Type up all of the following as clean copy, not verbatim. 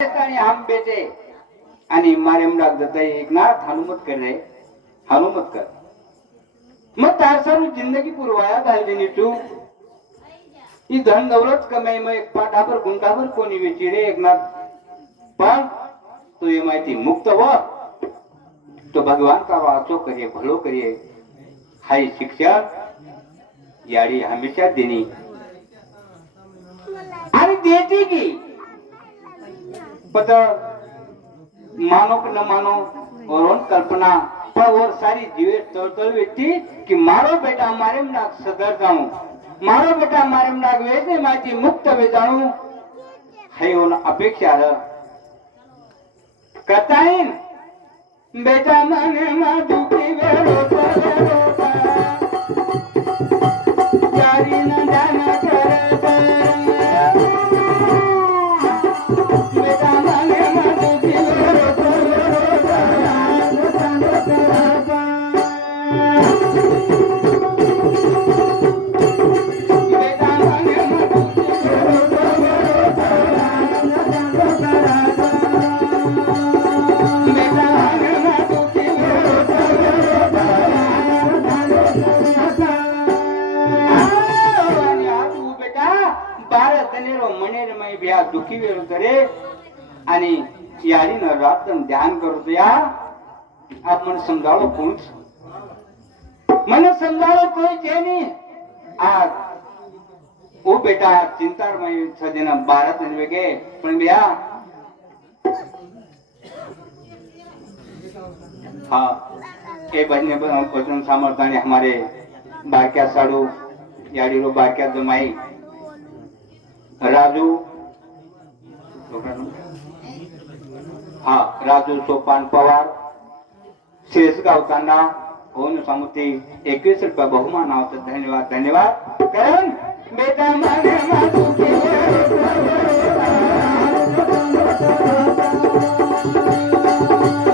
आणि आंबेचे आणि मारेमडाग जता एक ना हनुमत कर रे हनुमत कर मग तारसारू जिंदगी पुरवाया घालली तू ही धन दौलत कमाई मग एक पाठावर गुंटावर कोणी वेची रे एक ना पण तू ये माहिती मुक्त हो तो भगवान का वाचो करिए भलो करिए हाई शिक्षा याडी हमेशा देनी आणि देती की पता मानो कि न मानो और उन कल्पना पर और सारी जीवे तौर व्यक्ति कि मारो बेटा हमारे में नाक सदर जाऊं मारो बेटा हमारे में नाक वेदने माती मुक्त वे जाऊं है उन अपेक्षा रह कताइन बेटा मने मा दुखी वेरो रोता यारी न जाना कर बेटा मने मा दुखी दुखी वेळ करे आणि यारीनं रातन ध्यान करतो या आपण समजावं कोणच मन समजावं कोई चेनी आज ओ बेटा चिंतामय सजना 12 दिन वेगे पण भैया हाँ ए भजन सामर्थ्य ने हमारे बारक्या साडू याडी रो बारक्या जमाई राजू हाँ राजू सोपान पवार शेषगाव तांडा होऊन समुती 21 रुपया बहुमान आवत धन्यवाद धन्यवाद करण बेटा माने मातू के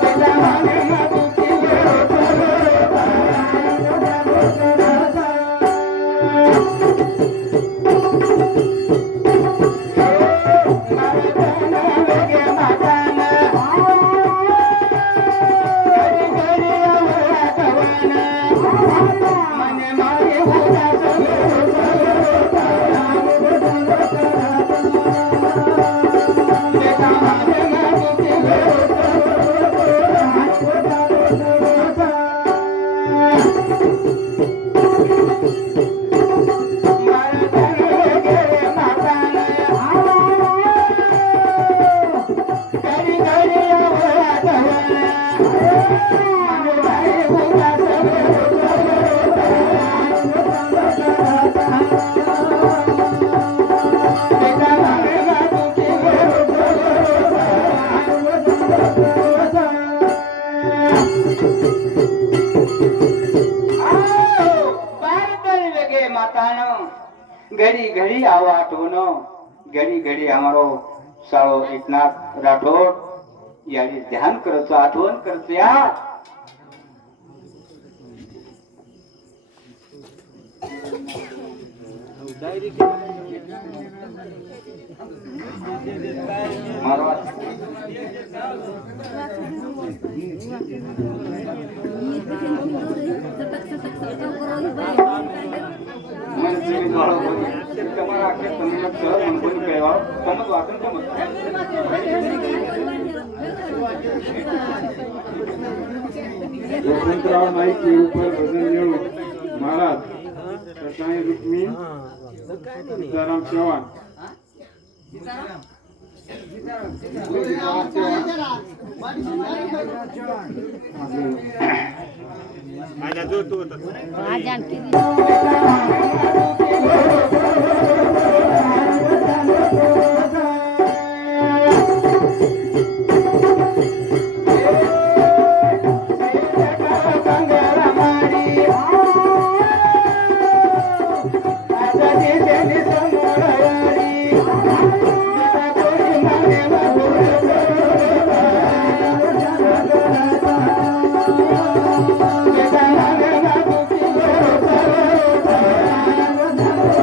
बेटा माने मातू के घड़ी घड़ी आवा आठवनो घड़ी घड़ी हमारो साळो एकनाथ राठोड यारी ध्यान करतो आठवण करतो या मारो તમારા આખે તમને સર મનકોની કહેવા સમજ વાતન સમજ यशवंतराव नाईक के ऊपर भजन लेणू महाराज सताई रुक्मी सीताराम चव्हाण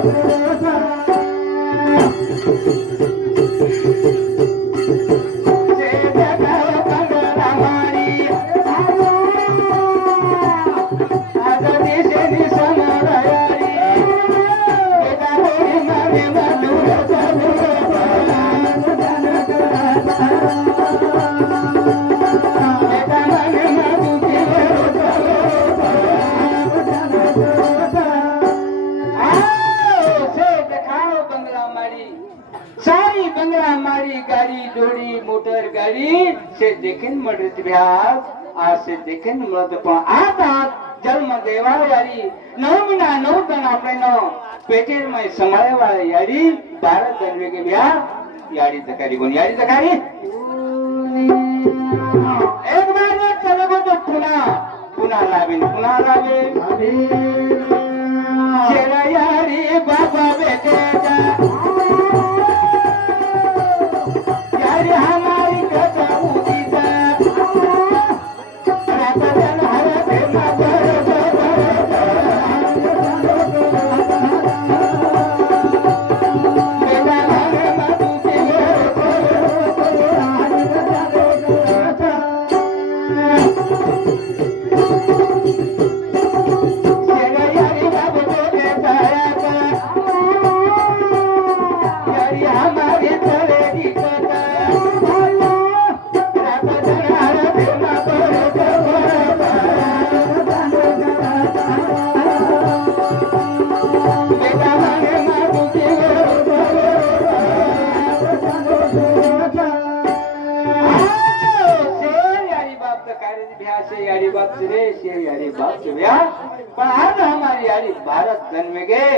Thank you. घोड़ी मोटर गाड़ी से देखेन मरत भ्यास आज से देखेन मरत पण आता जन्म देवा यारी 9 महीना 9 दिन આપણે નો પેટેર માં સંભાળે વાળા यारी 12 દરવે के भ्या यारी तकारी कोण यारी तकारी एक बार में चलो तो पुन्हा लावे चेरा यारी बाबा बेटे यारी हमारी कथा उठी पण आज हमारी यारी भारत धन में गए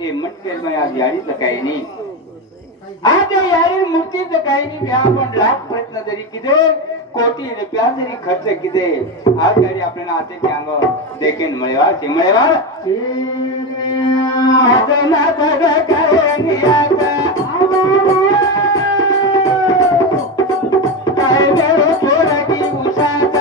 ये मटकेल में आज यारी तकाई नहीं आज यारी मुक्ति तकाई नहीं भ्या पण लाख प्रयत्न जरी किदे कोटी रुपया जरी खर्च किदे आज यारी आपल्याला आते की अंग देखेन मळेवा ना बघ काय नियात काय मेरो थोडा की उसात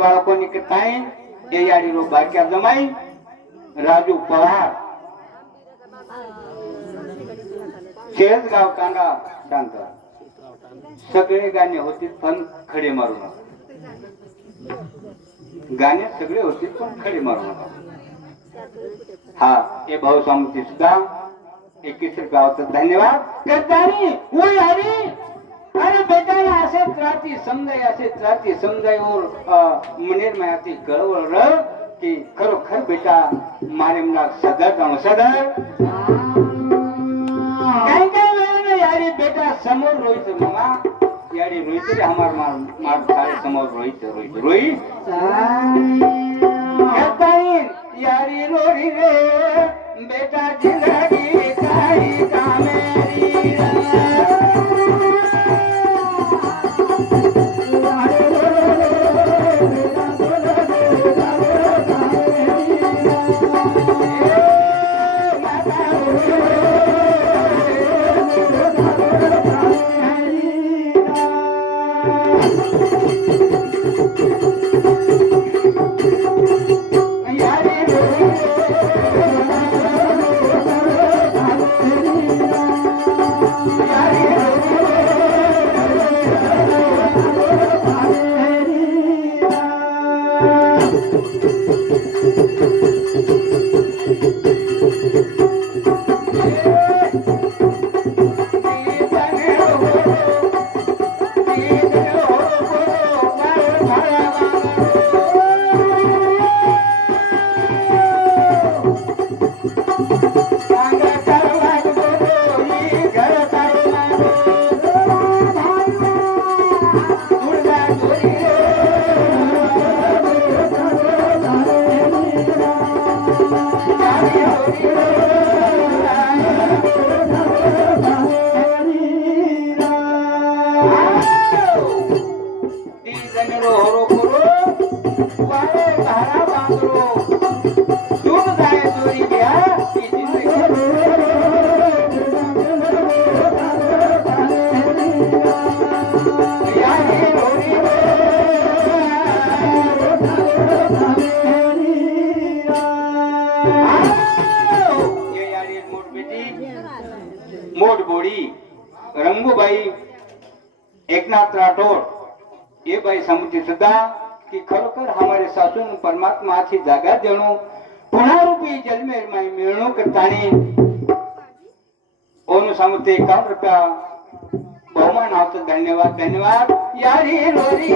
बाळकोनी कताई ये याडी रो बारक्या जमाई राजू पवार केळगाव कांगा शांत सगळे गाणे होते पण खडे मारू नका गाणे सगळे होते पण खडे मारू नका हा हे भाऊ सामती सुद्धा 21 गावाचं धन्यवाद करतानी वो याडी अरे बेटा ऐसे त्राती समझाई और मुनेर में आती कळवळ की खरोखर बेटा मारे मला सदर जाणो सदर काय वेळ यारी बेटा समोर रोहित मामा यारी रोहित रे हमार मार सारे समोर रोहित यारी रोरी रे बेटा जिंदगी काई कामेरी मोठबोडी रंगूबाई एकनाथ राठोड ये बाई समझती सुद्धा की खरोखर हमारे सासून परमात्माची जागा देणो पुन्हा रूपी जन्मेर माई मिळणो करतानी ओनु सांगते 51 रुपया बहुमान आवत धन्यवाद धन्यवाद यारी रोरी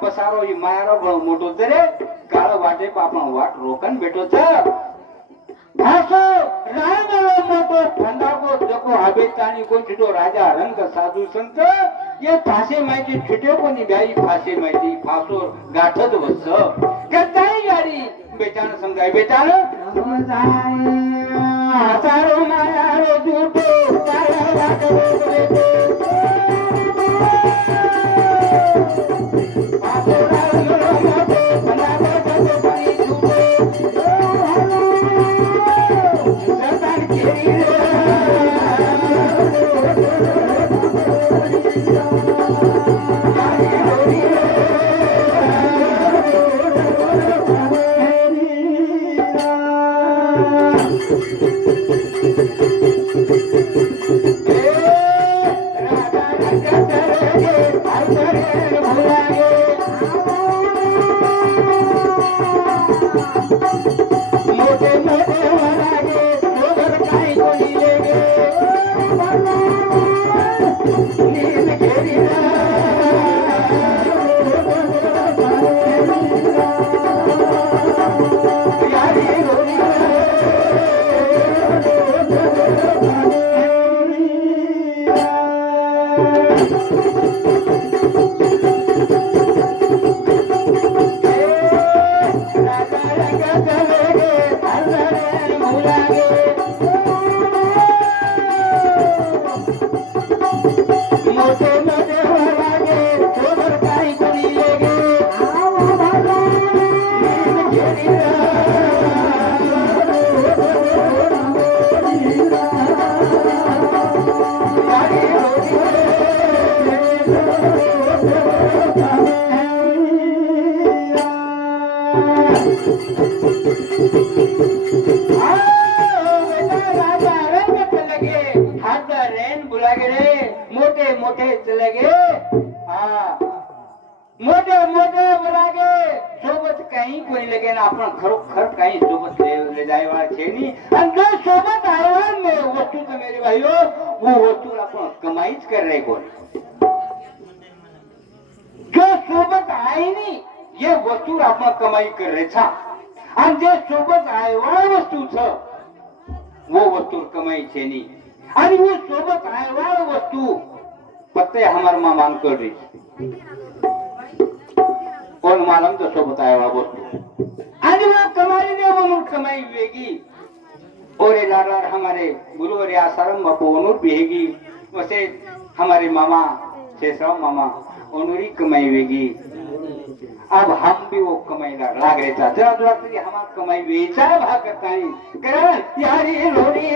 પસારો ઈ માયારો બહુ મોટો છે રે કાળો વાટે પાપણો વાટ રોકન બેઠો છે ભાસો રાયમાળો મોટો ફંડાકો જકો હાબેતાની કોઈ છૂટો રાજા રંગ સાધુ સંત ये फासे माहिती छुट्यो कोणी ब्याई फासे माहिती फासो गाठत वस कताई गाडी बेटान समजाय बेटान हजारो मायारो झूठो काळा वाटो बेटो कमाई कर रहे था आणि जे सोबत आहे वा वस्तू छ वो वस्तू कमाई छे नी आणि वो सोबत आयवाळ वस्तू पत्ते हमार मामान कर रही कोण मालम तो सोबत आयवाळ वस्तू आणि वो कमाई ने वो कमाई वेगी और ये लाडार हमारे गुरुवर आसाराम बापू ओनूर बेगी वैसे हमारे मामा शेषराव मामा ओनूरी कमाई वेगी अब हम भी वो कमाई लाग रहे था जरा जरा कि हमारा कमाई वेचा भाग करता है करण यारी लोरी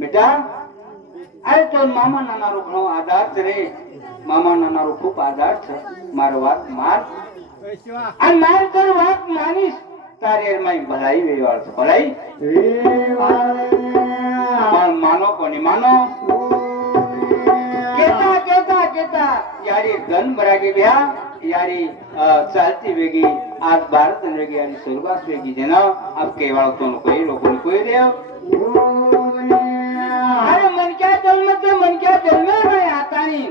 बेटा अरे तो मामा नानारो घणो आधार रे मामा नानारो खूब आधार छ मार વાત માર અને માર કર વાત માનીશ તારે માઈ ભલાઈ વેવાળ છે ભલાઈ પણ માનો કોની માનો કેતા કેતા કેતા यारी धन बरागे ब्या यारी चालती वेगी आज भारत वेगी आणि स्वर्गास वेगी जेना अब केवळ तो कोई लोकों कोई रे अरे मनक्या जन्म में आता नहीं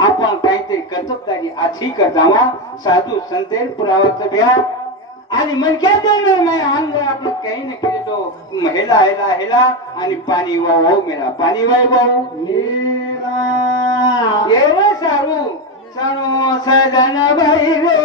आपण काहीतरी कर्तव्याची आधी करतावा साधू संतेर पुरावाचं भ्या आणि मनक्या जन्म में आणलं आपण काही न केले तो महिला हेला आणि पाणी वाहू मेला पाणी वाहू ये रे सारू सणो सजन भाई रे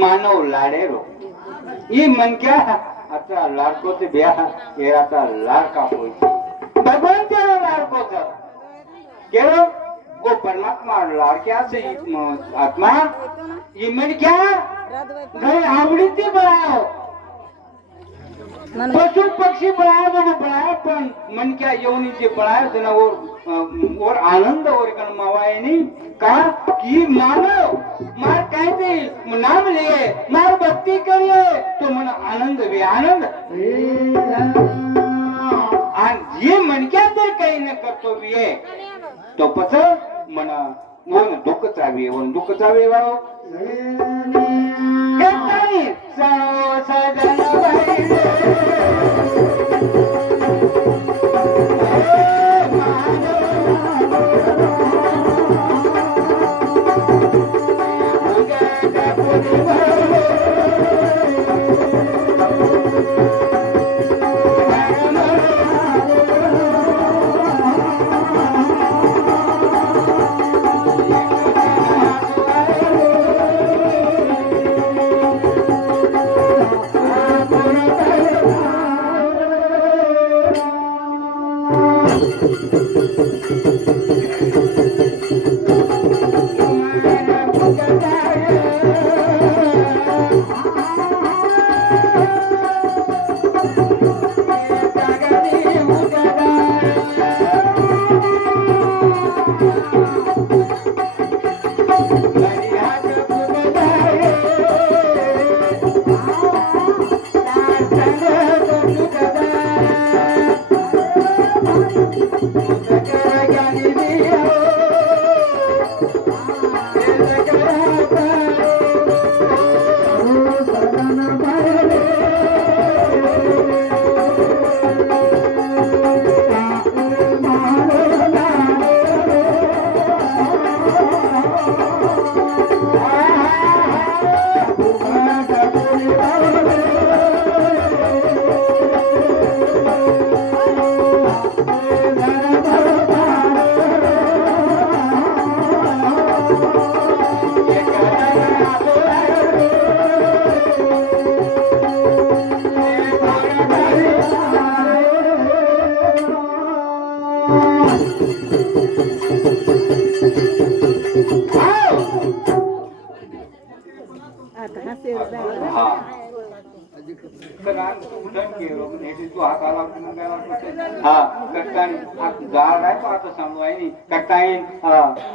मानव लाडेरो ई मन क्या आता लाडको ते ब्या हे आता लाडका होई भगवान त्या लाडको का केरो वो परमात्मा लाडक्या से आत्मा ई मन क्या घर आवडीचे बनाओ पशु पक्षी बनाया पण मन क्या यवनीचे बनाया जना और आनंद और कण मावाय नहीं का कि मानव मार कहते नाम लिए मार भक्ति करिए तो मन आनंद भी आनंद आणि जे मन क्या तर काही न करतो भी तो पस मन वन दुःख चावे वन दुःख चावे वाव कताई साओ सजन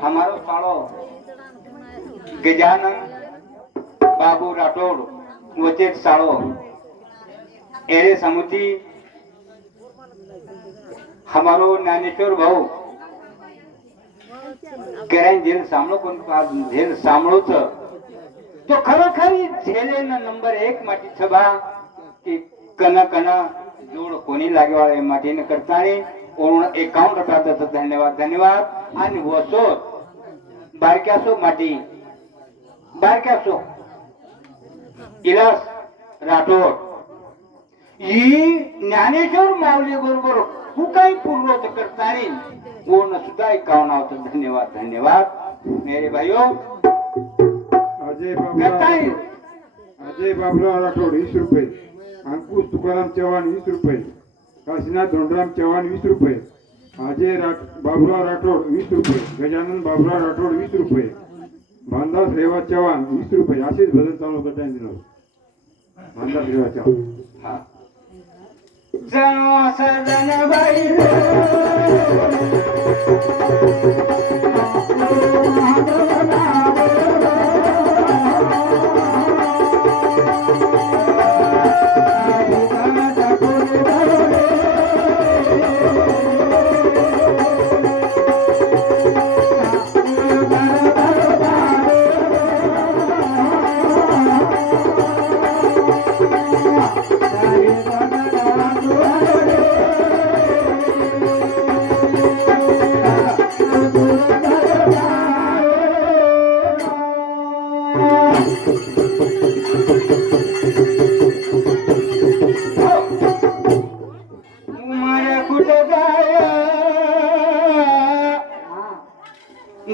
हमारो साड़ो गजानन बाबू राठौड़ वचे साड़ो एरे समुची हमारो ज्ञानेश्वर भाऊ करें झेल सामलो कोण झेल सामळोच तो खरोखरी झेले नंबर 1 माटी छबा की कना कना जोड कोणी लागेवाळे माटीने करताने 51 रुपया धन्यवाद धन्यवाद आणि वसोत बारक्यासो माटी बारक्यासो इलास राठोड ही ज्ञानेश्वर माऊली बरोबर तू काही पूर्वत करता येईल पूर्ण सुद्धा ऐकावं होतं. धन्यवाद धन्यवाद मेरे भाइयों. अजय बाबुराव राठोड 20 रुपये, अंकुश तुकाराम चव्हाण 20 रुपये, काशीनाथ धोंडराम चव्हाण 20 रुपये, बाबुराव राठोड 20 रुपये, गजानन बाबुराव राठोड 20 रुपये, भानदास रेवा चव्हाण 20 रुपये. असेच भजन चालू करता येईल. भानदास रेवा चव्हाण जनो सजन बाई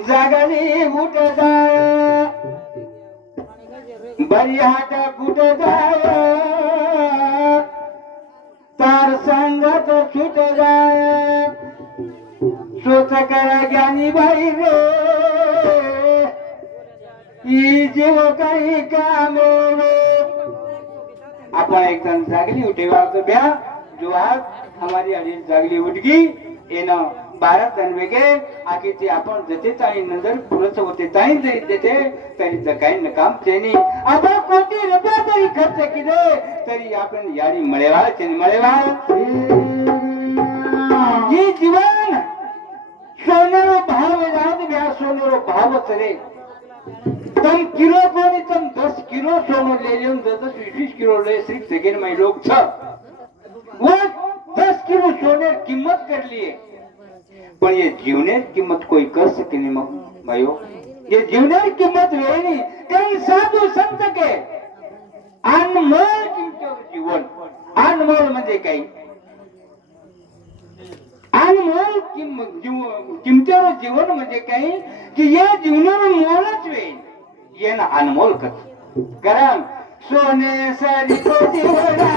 जागली कुठ जाय बरी हात कुठ जाय तार संगत सुट जाय स्वत करा ज्ञानी बाई रे ही जीव काही कामे आपण एकदम जागली उठे वाळतो ब्या जो आज हमारी अडीच जागली उठगी येणं 12 जण वेगळे आगे ते आपण जते ताई नजर पुरच होते ताई जरी देते तरी जकाय नकाम तेनी आता कोटी रुपया तरी खर्च केले तरी आपण यारी मळेवा चेन मळेवा ही जीवन सोनेरो भाव जात ब्या सोनेरो भाव चले तम किलो कोणी तम 10 किलो सोनो ले लेऊन 10-20 किलो ले सिर्फ सेकंड में लोग छ वो 10 किलो सोने किंमत कर लिए पण ये जीवने किंमत कोई कर सके नहीं भाइयों. ये जीवने किंमत वेणी कारण साधू संत के अनमोल किमतीवर जीवन अनमोल म्हणजे काही अनमोल किमतीवर जीवन म्हणजे काही की या जीवनावर मोलच वेळ ये ना अनमोल कारण सोने सारी को जीवना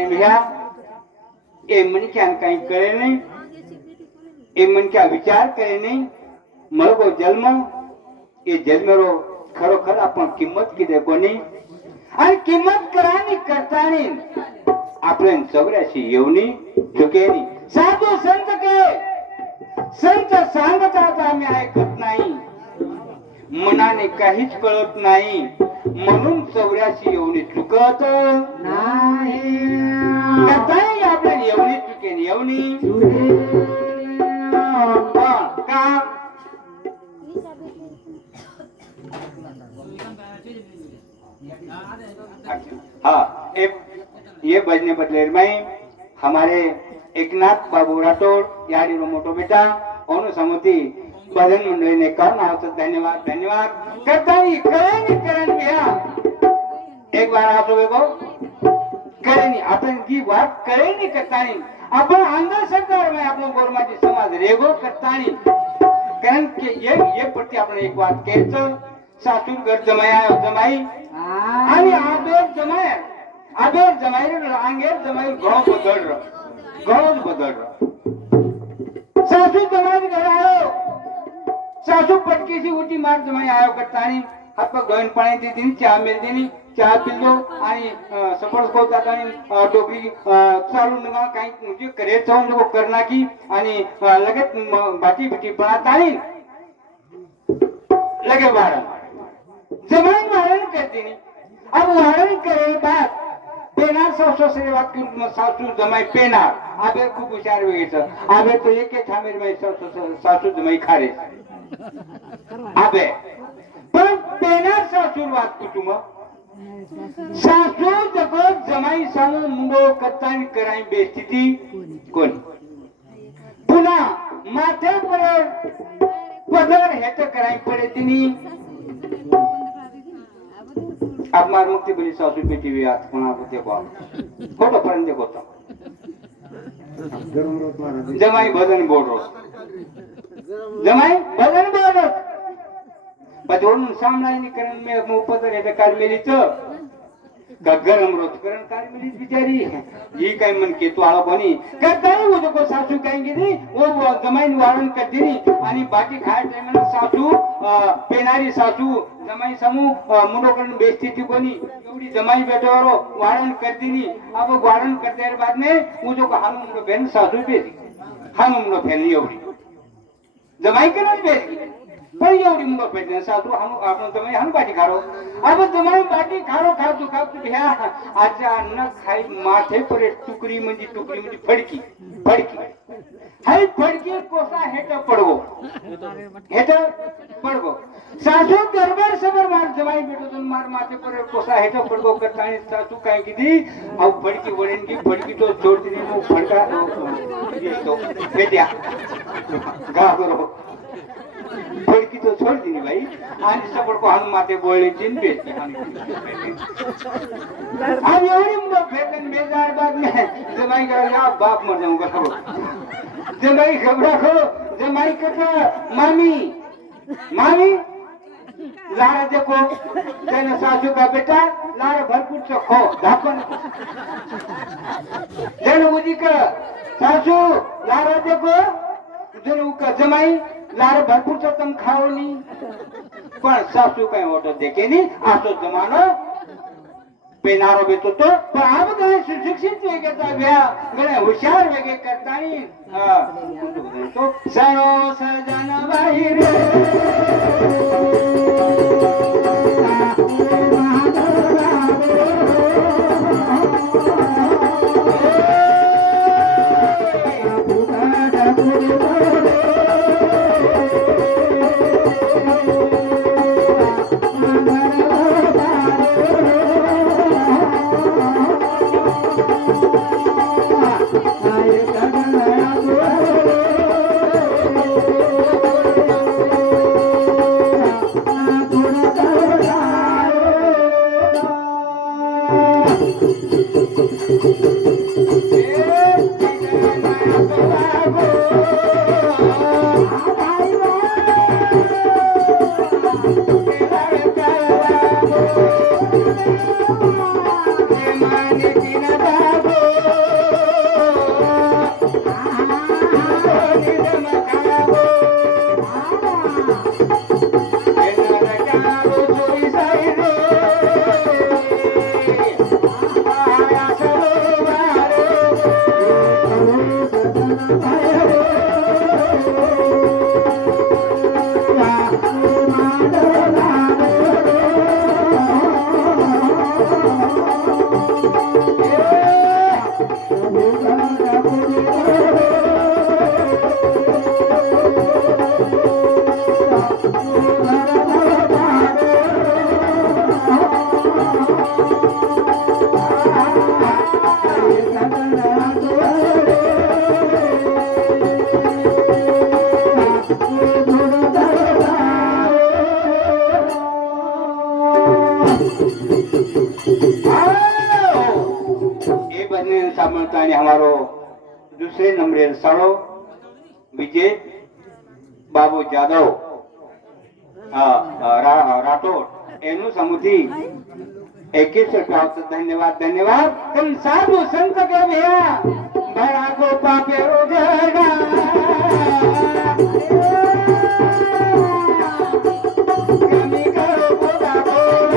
जाने भैया ए मन क्या कहीं करे नहीं ए मन क्या विचार करे नहीं मळगो जन्म ए जन्मरो खरोखर आपण किंमत किती कोणी आणि किंमत करानी करतानी आपल्या 84 येवनी चुकेनी साधू संत के संत सांगतात आम्ही ऐकत नाही मनाने काहीच कळत नाही म्हणून 84 येवनी चुकत नाही कथाही आपल्या येवनी चुकेनी येवनी का हाँ ये बजने बदले में हमारे एकनाथ बाबू राठौड़ यारी रो मोटो बेटा ओनो समती भजन मंडली ने कहा आवश्यक धन्यवाद धन्यवाद करता ही करेंगे करें भैया एक बार आप लोगों को करेंगे अपन की बात करेंगे करता नहीं अपन अंदर सरकार में आप लोग गोरमाची समाज रेगो करता नहीं कारण के ये प्रति आपण एक बात कहतो सासूर घर जमाया जमाई आणि आबेर जमाई आंगेर जमाई घणो बदल सासू जमाई घर आयो सासू पटकी सी उठी मार जमाई आयो करतानी हात पर गहन पाणी देती चहा मिल देनी चहा पिलो आणि सफर को आणि डोकरी चालू नका काही म्हणजे करे जाऊन जो करना की आणि लगेच बाटी बिटी बनातानी लगे बारा जमाई वारण करती नहीं अब वारण करे बात पेनार सासू से बात की सासू जमाई पेनार आबे खूप हुशार वेगेच आबे तो एक थामेर में सासू जमाई खारे आबे पण पेनार सासू बात कुटुंब सासू जगत जमाई सांगू मुंडो कत्तानी कराई बेस्थिती कोण पुन्हा माथे पदर हेत कराई पडे तिनी अब मार मुक्ति बोली सासू बेटी हुई आज पुनः देखो फोटो पर्यंत देखो तो जमाई भजन बोल रो जमाई भजन बोल रो बदवून सामलायनी करण में उपदर हे काल मेलीच का गरम रोज करण काल मेलीच बिचारी ये काय मन के तू आला कोणी करताय वो जो सासू कहेंगे नी वो जमाई वारण करती नी आणि बाटी खाय टाइम सासू पेनारी सासू जमाई समूह मुंडोकरण बेस्ती थी कोनी एवढी जमाई बेटवारो वारण करती नी अब वारण करते बाद में वो जो हानु मुंडो बेन सासू बेसी हानु मुंडो फेली एवढी जमाई के नहीं बेसी पण एवढी मुंडो फेली सासू हानु आपण जमाई हानु बाटी खारो अब जमाई बाटी खारो खातो खातो भ्या अचानक खाई माथे पर टुकरी म्हणजे फडकी हाय फडकी कोसा हेट पडगो सासू दरबार समोर मार जमाई बेटो मार माथे पर कोसा हेट पडगो करता आणि सासू काय किती अव फडकी वळेन की फडकी तो छोडती नी मग फडका तो बेट्या गा करो फडकी तो छोडती नी भाई आणि सपड को हान माथे बोळले चिन बेटी आणि एवढी मुलं फेकन बेजार बाद में जमाई का या बाप मर जाऊंगा जमाई घबरा खो जमाई कथा मामी लारा देखो तेने सासू का बेटा लारा भरपूर से खो धापन जन उदी का सासू लारा देखो जन का जमाई लारा भरपूर से तुम खाओ नहीं पण सासू काय मोठं देखे नहीं आसो जमानो पेनारो बेतो तो पण आब गणे सुशिक्षित वेगेचा व्या गणे हुशार वेगे करतानी तो सणो सजन बाहेर Thank you. ये बजने सामर्थ्य आणि हमारो दूसरे नंबर साड़ो विजय बाबू जादव राठोड एनु समुदी 21 रुपया धन्यवाद धन्यवाद तुम साधु संत के भैया बड़ा को पापे उजड़ा कमी करो बोला बोला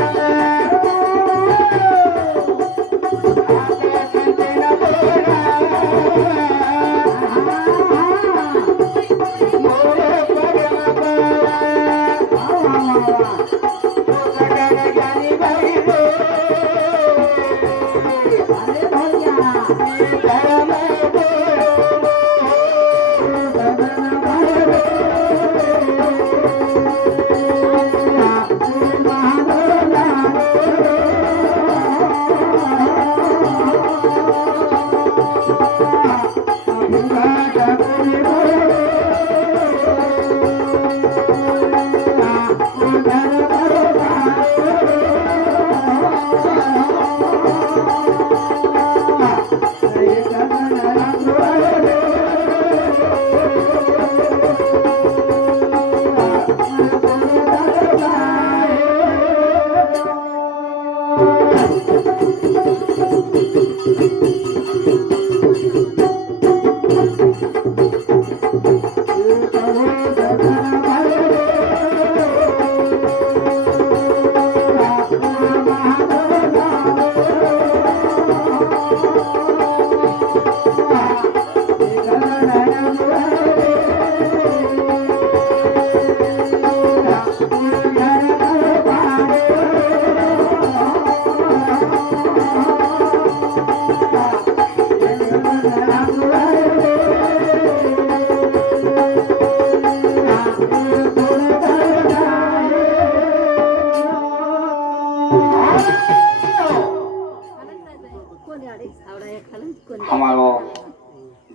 हमारो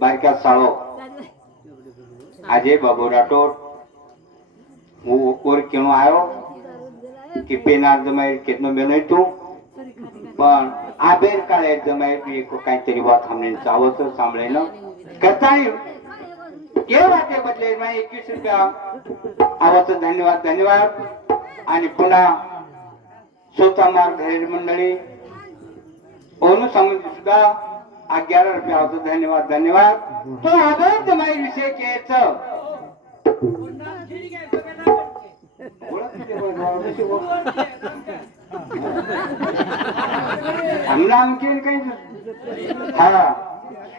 बारका साड़ो अजय बाबू राठौड़ वो और क्यों आयो कि पेनार जमाई कितनो बेनई तू पण आबेर काळे जमाई को काहीतरी बात हमने चावत सांभळे न करता ये वाटे बदले मैं 21 रुपया आवत धन्यवाद धन्यवाद आणि पुन्हा स्वतः मार्ग घरी मंडळी ओनु समुद्र सुद्धा 11 रुपया आवत धन्यवाद धन्यवाद तो आबेर जमाई विषय केचं हमला आणखीन काही हा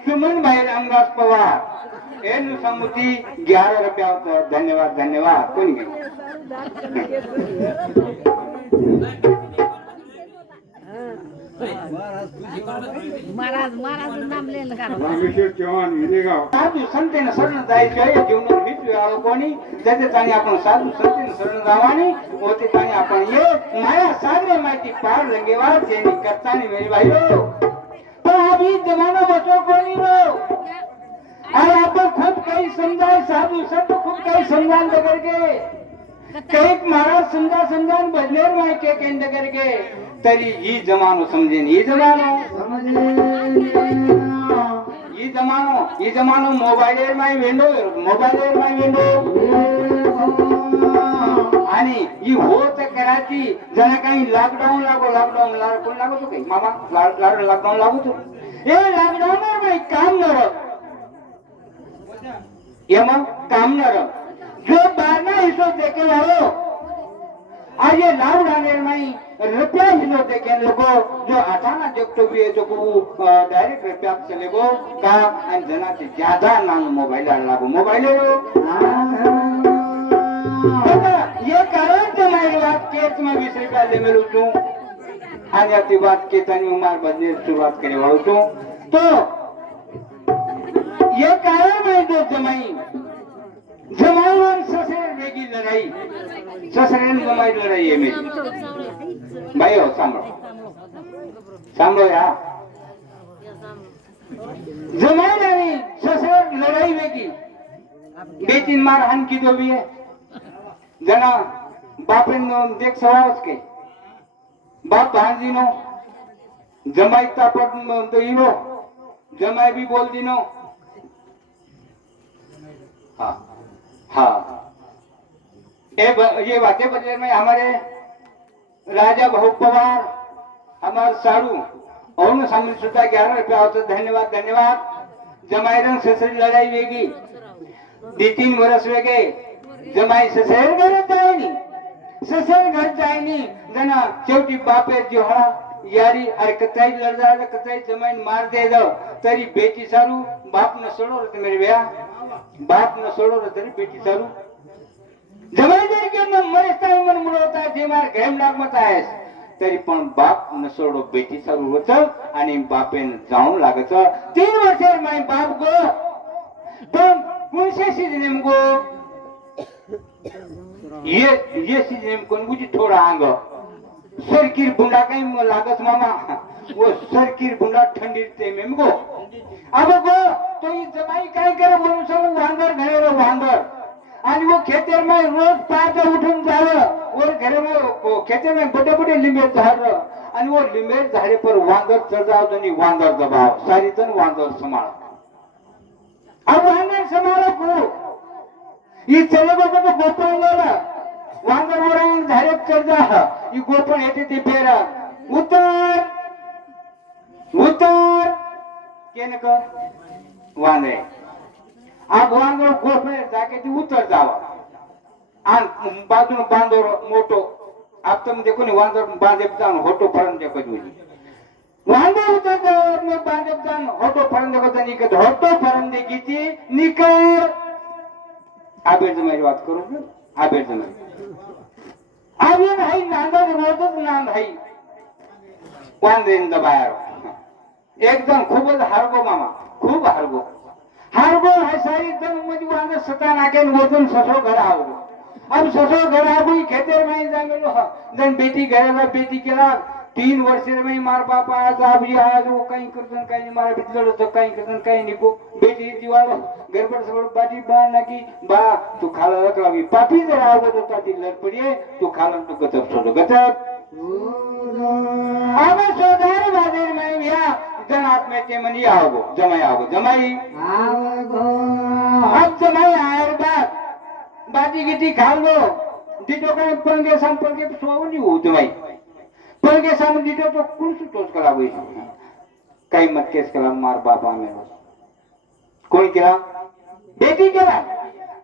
सुमन भाई रामदास पवार एनु समुदी 11 रुपया होता धन्यवाद धन्यवाद कोण महाराज महाराज नाम लेन का रामेश्वर चव्हाण हिरेगाव साधू संतेने शरण जायचे आहे जीवनात भीती आलो कोणी त्याचे ताणी आपण साधू संतेने शरण जावानी होते ताणी आपण ये माया सागरे माहिती पार लंगेवा जेनी करतानी मेरी भाई हो पण अभी जमाना बचो कोणी रो और आपण खूप काही समजाय साधू संत खूप काही समजान दे करके कईक महाराज समजा समजान बदलेर माय के केंद्र करके तरी ही जमानो समजेन ही जमानो मोबाइलेर माय वेंडो आणि ही होत कराची जरा काही लॉकडाऊन कोण लागतो काही मामा लॉकडाऊन लागतो ए लॉकडाऊन में काम न ये मग काम न जो बारना हिस्सो देखे वालो आज ये लाभ डाले नहीं रुपया ही लो देखे लोगो जो अचानक जब तो भी है तो को डायरेक्ट रुपया चले गो का अन जना से ज्यादा नाम मोबाइल लागो मोबाइल लो ये कारण तो मैं बात केस में 20 रुपया ले मिलूं तू आज आती बात के तनी उमर बदने शुरुआत करे वालों तो ये कारण है जो जमाई जमाई ससुर बेगी लड़ाई ससुर ने जमाई लड़ाई है मेरी भाई हो सांभो या जमाई नहीं ससुर लड़ाई बेगी बेटी मार हन की तो भी है जना बाप नो देख सवास के बाप भांजी नो जमाई तापट तो हीरो जमाई भी बोल दी नो हाँ हाँ ये बातें बदले में हमारे राजा बहु पवार हमारे साड़ू और सामने सुता 11 रुपया होता धन्यवाद धन्यवाद जमाई रंग ससुर लड़ाई वेगी 2-3 वर्ष वे गए जमाई ससुर घर जाए नहीं ससुर घर जाए नहीं जना शेवटी बापे जो हा यारी अरे कतई लड़दा कतई जमाई मार दे दो तेरी बेटी सारू बाप न सोड़ो रे मेरे भैया बाप न सोड़ो रे तेरी बेटी सारू जमाई दे के मन मरता है मन मुड़ोता जे मार घेम लाग मत आहे तरी पण बाप न सोडो बेटी सारू होत आणि बापेन जाऊन लागत 3 वर्षे माय बाप गो पण कोणशे सीजन गो ये सीजन कोण बुजी थोडा अंग सरकीर बुंडा काही लागत मामा वो सरकीर बुंडा ठंडीते मेम गो अब गो तो ये जमाई काय करे बोलू सांगू वांदर घरे रो वांदर आणि वो खेतर में रोज पाच उठून जावं और घरे में खेतर में बड़े बड़े लिंबेर झाड आणि वो लिंबेर झाडे पर वांदर चढाव आणि वांदर दबाव सारी जण वांदर संभाळ अब वांदर संभाळो को ये चले गो तो गोपन लेला वांदर वरून झाडे चढा ये गोपन येते ते पेरा उतर उतर केन कर वांदे आप वांदर गोपन जाके ती उतर जावा आन बाजून बांदर मोठो आप तुम देखो नि वांदर बांधे जान होटो फरन देखो जुनी वांदर उतर जाव में बांधे जान होटो फरन देखो तनी के होटो फरन देखी थी निकर आबेर जमाई बात करू के आबेर जमाई आबे भाई नांदर रोजच नांद है वांदेन दबायर एकदम खूबच हारगो मामा खूब हारगो हारगो है सारी जन मध्ये वांदर सता नाकेन वजन ससो घर आवगो अब ससो घर आवगो खेतेर में जामेलो जन बेटी घरे बेटी केला 3 वर्ष में मार बाप आया तो अब ये आया वो कहीं करतन कहीं मारा बितलो तो कहीं करतन कहीं निको बेटी दीवालो घर पर सब बाटी बा ना की बा तू खाला रखलावी पापी जर आवगो तो ताती लड़ पड़िए तू खालन तो गजब सोडो गजब अब सोदार बादेर में या जन आप में ते मनी आवगो जमाई आवगो अब जमाई आयर बात बाटी गिटी खाल लो दिटो का पंगे संपर्क सोवनी हो जमाई पंगे सामने दिटो तो कुल सुटोस कला हुई कई मत केस कला मार बापा में कोई केला बेटी केला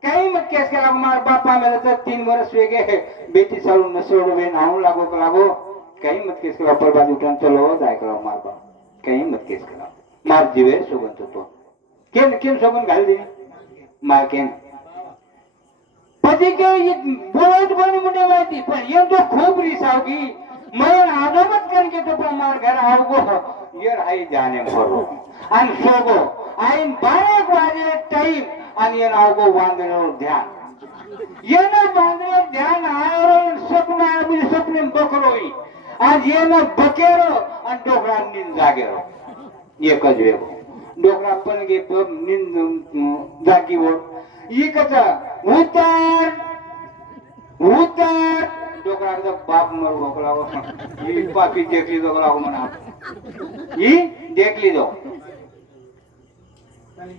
कई मत केस कला मार बापा में तो 3 वर्ष वे गए बेटी सारू नसोड़ वे नाऊ लागो कलागो कई मत केस कला पर बाजू उठन चलो जाय कला मार बाप कई मत केस कला मार जीवे सुगंध तो केन केन सुगंध घाल दी मार केन पति के ये बोलत कोणी मुंडे माहिती पण ये तो खूब रिसावगी मैं आदमत करके तो मार घर आओगो ये आई जाने भरो अन सोगो आइन 12 वाजे टाइम अन ये आओगो वांदनो ध्यान ये ना वांदनो ध्यान आरो सपना अभी सपने बकरोई आज ये ना बकेरो अन डोकरा नींद जागेरो ये कजवेगो डोकरा पण गे नींद जागी वो ये कचा उतर उतर डोकरा तो बाप मर गोकलागो ये पापी देख ली दोकलागो मना ये देख ली दो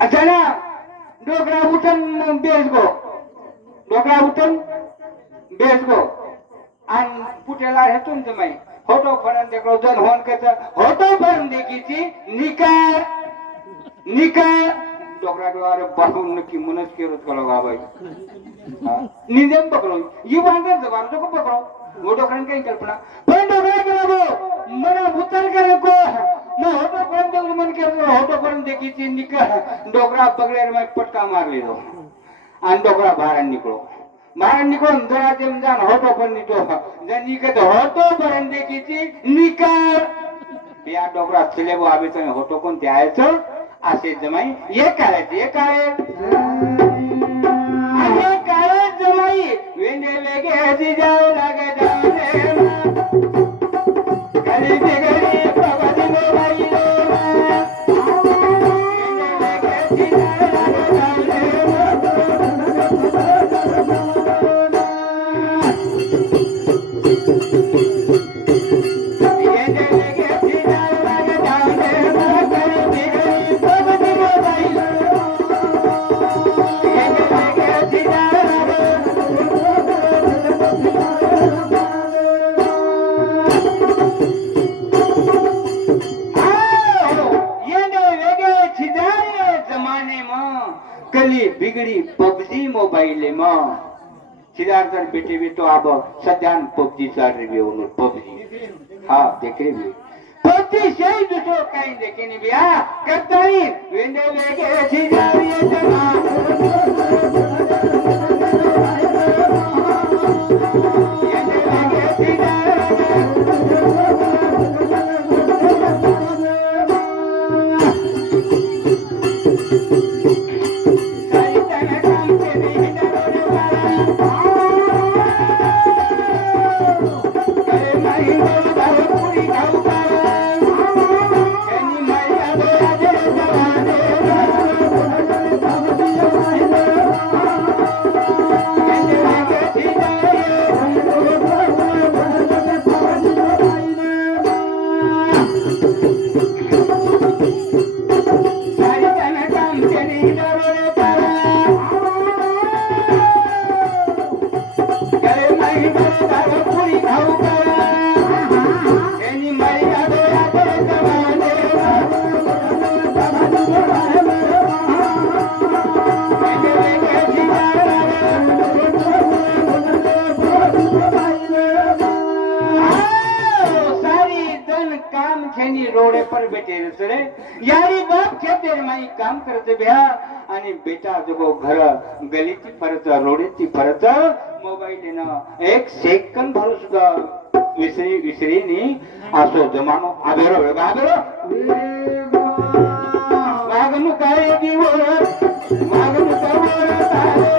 अच्छा ना डोकरा उठन बेच गो डोकरा उठन बेच गो आन पुटेला है तुम तुम्हें फोटो फरन देखो जन होन के फोटो फरन देखी थी निकार निकार डोकरा द्वारे बाबू नक्की मनस के रोज कलो भाई नींदे पकड़ो ये वांदर जबान को पकड़ो वो डोकरन काही कल्पना पण डोकरा केला गो मला उतर करे को मैं होटो पर्यंत मन के होटो पर्यंत देखी थी निकल डोकरा पकड़े मैं पटका मार ली दो आणि डोकरा बाहेर निकलो बाहेर निकलून जरा तेम जान होटो पण नितो जर निकत होटो पर्यंत देखी थी निकल या डोकरा चले गो आबे तो होटो कोण ते आयचं असे जमाई ये काय अरे काय जमाई वेंदे वेगे जाऊ लागे जाऊ गली बिगड़ी पगड़ी मोबाइल बिगड़ी पबजी मोबाइल में सिद्धार्थ बेटे भी तो अब सद्यान पबजी चल रही है पबजी हाँ देख रहे भी पबजी से ही दूसरों कहीं देखे नहीं भैया करता ही वेंदे लेके सिद्धार्थ ये जमा रोडे पर बेटे रे यारी बाप खेते माई काम करते भ्या आणि बेटा जो घर गलीची परत रोडेची परत मोबाईल न एक सेकंद भरू सुद्धा विसरी नी असो जमानो आबेरो वागनु काय दिवो वागनु काय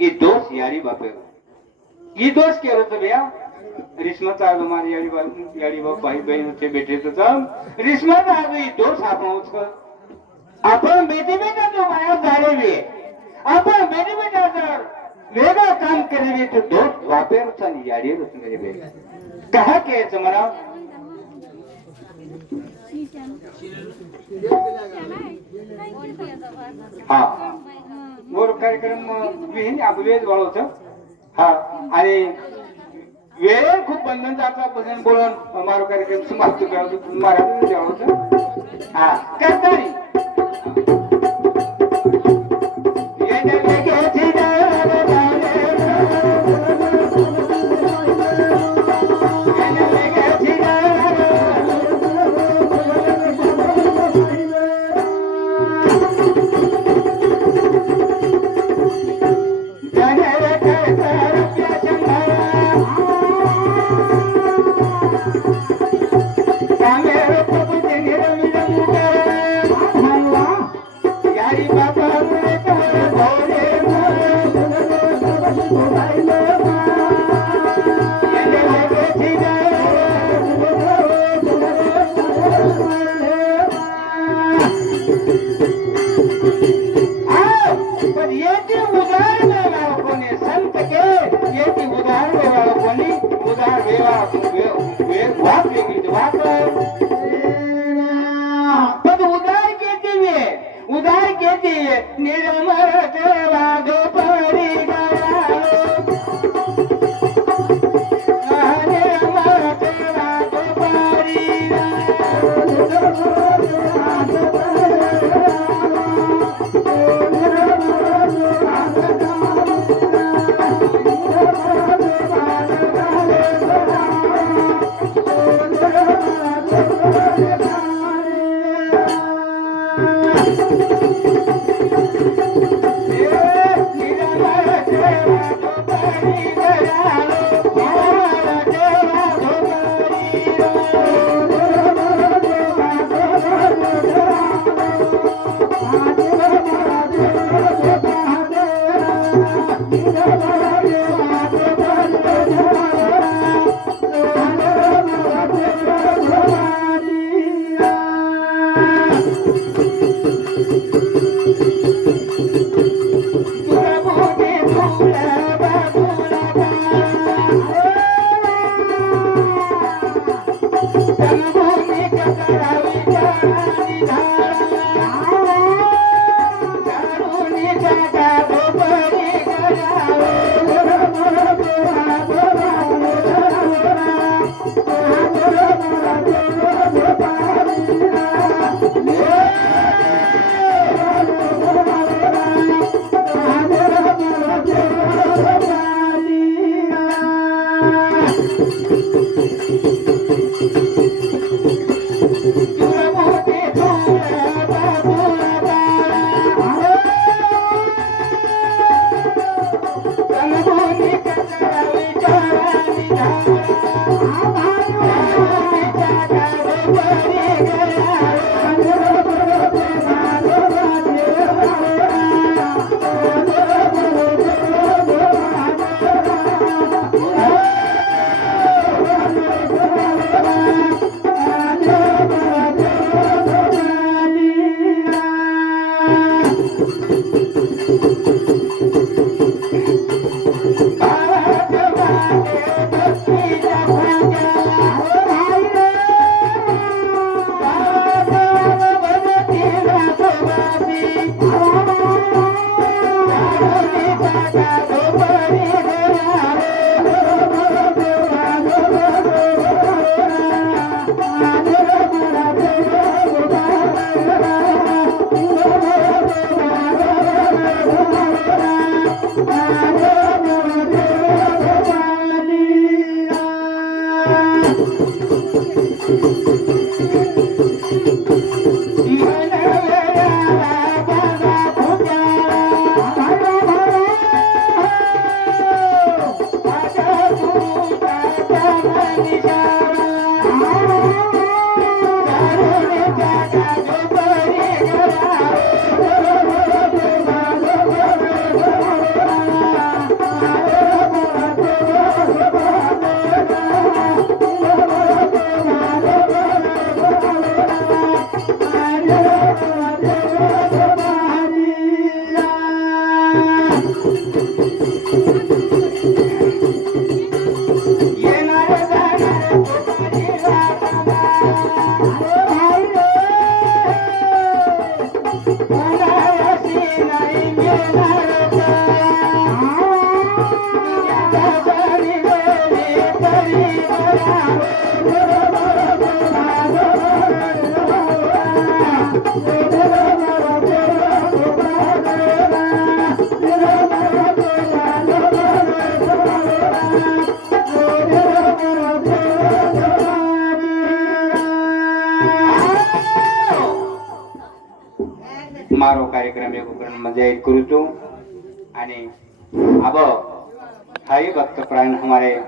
ये दोस्त यारी बापे ये दोस्त के रोज भैया रिश्मत आज हमारी यारी बाप भाई बहन से बेटे तो सब रिश्मत आज ये दोस्त आपण बेटी बेटा जो माया झाले वे आपण बेटी बेटा जर वेगळं काम करेल तो दोस्त वापेर आणि यारी रोज मेरे बे कहा के मला हा मोर कार्यक्रम विहीन वेळ वाढवतो हा आणि वेळ खूप बंधन जाता भजन बोलून मारो कार्यक्रम समाप्त करावतो महाराज वाढवतो हा करतानी उदार व्यवहार कोणी संत के येती उदार व्यवहार कोणी उदार व्यवहार वाक वेगळी वाक पण उदार केती वे उदार केती निर्मळ वाद परी गया मारो कार्यक्रम जाहिर करू छू आणि अब हरि भक्त प्राण हमारे